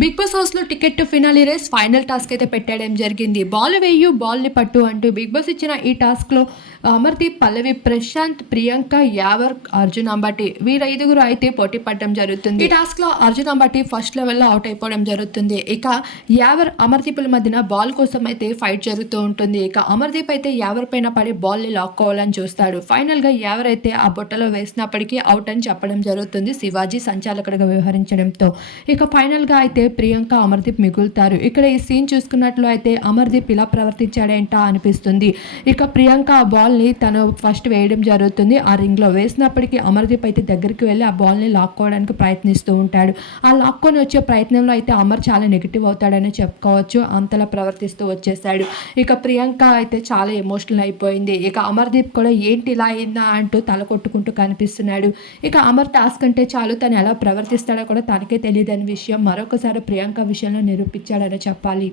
Big boss హౌస్లో ticket to finale race final task అయితే పెట్టడం జరిగింది. బాల్ వేయు బాల్ని పట్టు అంటూ బిగ్ బాస్ ఇచ్చిన ఈ టాస్క్లో అమర్దీప్ పల్లవి ప్రశాంత్ ప్రియాంక యావర్ అర్జున్ అంబటి వీరైదుగురు అయితే పోటీ పడడం జరుగుతుంది. ఈ టాస్క్లో అర్జున్ అంబటి ఫస్ట్ లెవెల్లో అవుట్ అయిపోవడం జరుగుతుంది. ఇక యావర్ అమర్దీపుల మధ్యన బాల్ కోసం అయితే ఫైట్ జరుగుతూ ఉంటుంది. ఇక అమర్దీప్ అయితే యావర్ పైన పడి బాల్ని లాక్కోవాలని చూస్తాడు. ఫైనల్గా యావర్ అయితే ఆ బుట్టలో వేసినప్పటికీ అవుట్ అని చెప్పడం జరుగుతుంది శివాజీ సంచాలకుడిగా వ్యవహరించడంతో. ఇక ఫైనల్గా ప్రియాంక అమర్దీప్ మిగులుతారు. ఇక్కడ ఈ సీన్ చూసుకున్నట్లు అయితే అమర్దీప్ ఇలా ప్రవర్తించాడేంట అనిపిస్తుంది. ఇక ప్రియాంక ఆ బాల్ని తను ఫస్ట్ వేయడం జరుగుతుంది. ఆ రింగ్లో వేసినప్పటికీ అమర్దీప్ అయితే దగ్గరికి వెళ్ళి ఆ బాల్ని లాక్కోవడానికి ప్రయత్నిస్తూ ఉంటాడు. ఆ లాక్కొని వచ్చే ప్రయత్నంలో అయితే అమర్ చాలా నెగిటివ్ అవుతాడని చెప్పుకోవచ్చు. అంతలా ప్రవర్తిస్తూ వచ్చేసాడు. ఇక ప్రియాంక అయితే చాలా ఎమోషనల్ అయిపోయింది. ఇక అమర్దీప్ కూడా ఏంటి ఇలా అయిందా? అంటూ తల కొట్టుకుంటూ కనిపిస్తున్నాడు. ఇక అమర్ టాస్క్ అంటే చాలు. తను ఎలా ప్రవర్తిస్తాడో కూడా తనకే తెలియదని విషయం మరొకసారి ప్రియాంక విషయంలో నిరూపించాడని చెప్పాలి.